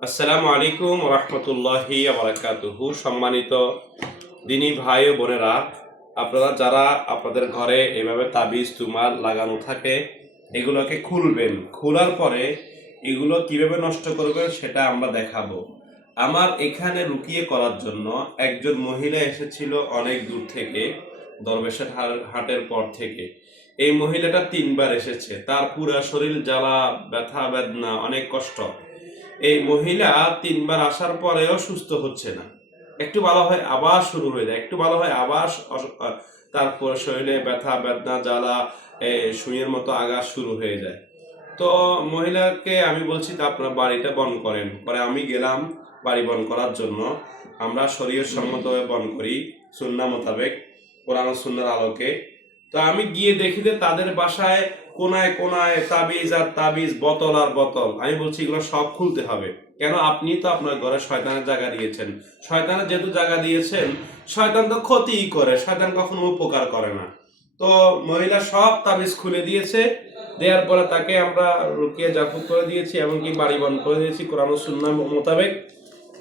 আসসালামু আলাইকুম রহমতুল্লাহি বারাকাতুহু। সম্মানিত দিনী ভাই ও বোনেরা, আপনারা যারা আপনাদের ঘরে এভাবে তাবিজ তুমাল লাগানো থাকে, এগুলোকে খুলবেন। খোলার পরে এগুলো কিভাবে নষ্ট করবেন সেটা আমরা দেখাবো। আমার এখানে রুকিয়ে করার জন্য একজন মহিলা এসেছিল অনেক দূর থেকে, দরবেশের হাটের পর থেকে। এই মহিলাটা 3বার এসেছে, তার পুরা শরীর জ্বালা, ব্যথা, বেদনা, অনেক কষ্ট। এই মহিলা 3বার আসার পরেও সুস্থ হচ্ছে না। একটু ভালো হয় আবার শুরু হয়ে যায়, একটু ভালো হয় আবার তারপর শরীরে ব্যথা, বেদনা, জ্বালা, সুইয়ের মতো আঘাত শুরু হয়ে যায়। তো মহিলাকে আমি বলছি যে আপনার বাড়িটা বন্ধ করেন। পরে আমি গেলাম বাড়ি বন্ধ করার জন্য। আমরা শরীয়ত সম্মতভাবে বন্ধ করি, সুন্নাহ মোতাবেক, কোরআন ও সুন্নাহর আলোকে। তো আমি গিয়ে দেখি যে তাদের বাসায় কোনায় কোনায় তাবিজ আর তাবিজ, বোতল আর বোতল। আমি বলছি এগুলো সব খুলতে হবে। কেন? আপনি তো আপনার ঘরে শয়তানের জায়গা দিয়েছেন। শয়তানের যেহেতু জায়গা দিয়েছেন, শয়তান তো ক্ষতিই করে, শয়তান কখনো উপকার করে না। তো মহিলা সব তাবিজ খুলে দিয়েছে। দেওয়ার পরে তাকে আমরা রুকিয়ে জাফর করে দিয়েছি, এমনকি বাড়ি বন্ধ করে দিয়েছি কোরআন ও সুন্নাহ মোতাবেক।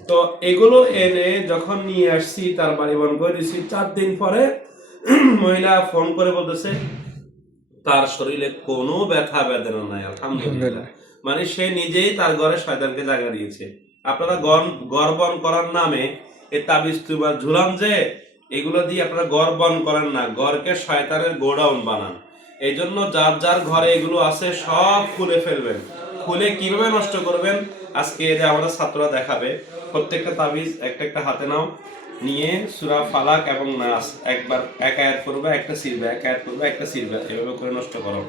তো এগুলো এনে যখন নিয়ে আসছি, তার বাড়ি বন্ধ করে দিয়েছি। 4 দিন পরে মহিলা ফোন করে বলতেছে তার শরীরে কোনো ব্যথা বেদনা নাই, আলহামদুলিল্লাহ। মানে সে নিজেই তার ঘরে শয়তানকে জায়গা দিয়েছে। আপনারা গর্বন করার নামে এই তাবিজ তুমার ঝুলান যে, এগুলো দিয়ে আপনারা গর্বন করেন না, ঘরকে শয়তানের গোডাউন বানান। এই জন্য যার যার ঘরে এগুলো আছে সব খুলে ফেলবেন। খুলে কিভাবে নষ্ট করবেন আজকে এই যে আমাদের ছাত্ররা দেখাবে। প্রত্যেকটা তাবিজ একটা একটা হাতে নাও, নিয়ে সূরা ফালাক এবং নাস একবার এক আয়াত করবে, একটা সিরবে, এক আয়াত করবে, একটা সিরবে, এভাবে করে নষ্ট করো।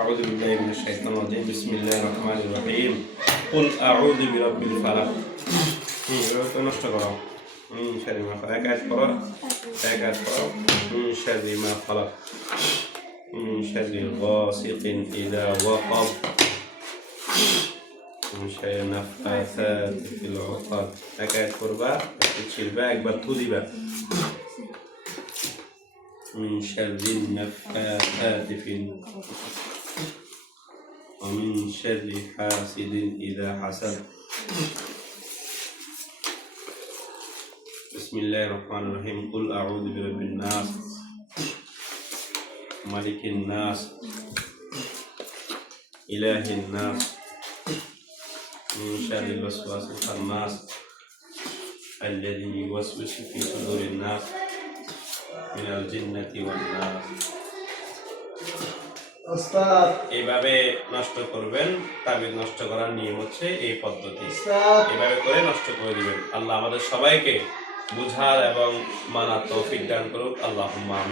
আউযু বিল্লাহি মিনাশ শাইতানির রাজিম, বিসমিল্লাহির রহমানির রহিম, কুল আউযু বিরাব্বিল ফালাক। এভাবে করে নষ্ট করো। শাররি মা ফালাক, এক আয়াত করো, এক আয়াত করো। শাররি মা ফালাক, শাররি গাসিকিন ইযা ওয়াকাব, শাররি নাফাসাতি ফিল উকাদ। এক আয়াত করবা, একটা ছিড়বা, একবার থু দিবা। من شر النفاثات في ومن شر حاسد إذا حسد. بسم الله الرحمن الرحيم. قل أعوذ برب الناس ملك الناس إله الناس من شر الوسواس الخناس الذي يوسوس في صدور الناس মিনাল জিন্নাতি ওয়ান নাস। ওস্তাদ এইভাবে নষ্ট করবেন। তাবিজ নষ্ট করার নিয়ম হচ্ছে এই পদ্ধতি। এইভাবে করে নষ্ট করে দিবেন। আল্লাহ আমাদের সবাইকে বুঝার এবং মানার তৌফিক দান করুক। আল্লাহুম্মা।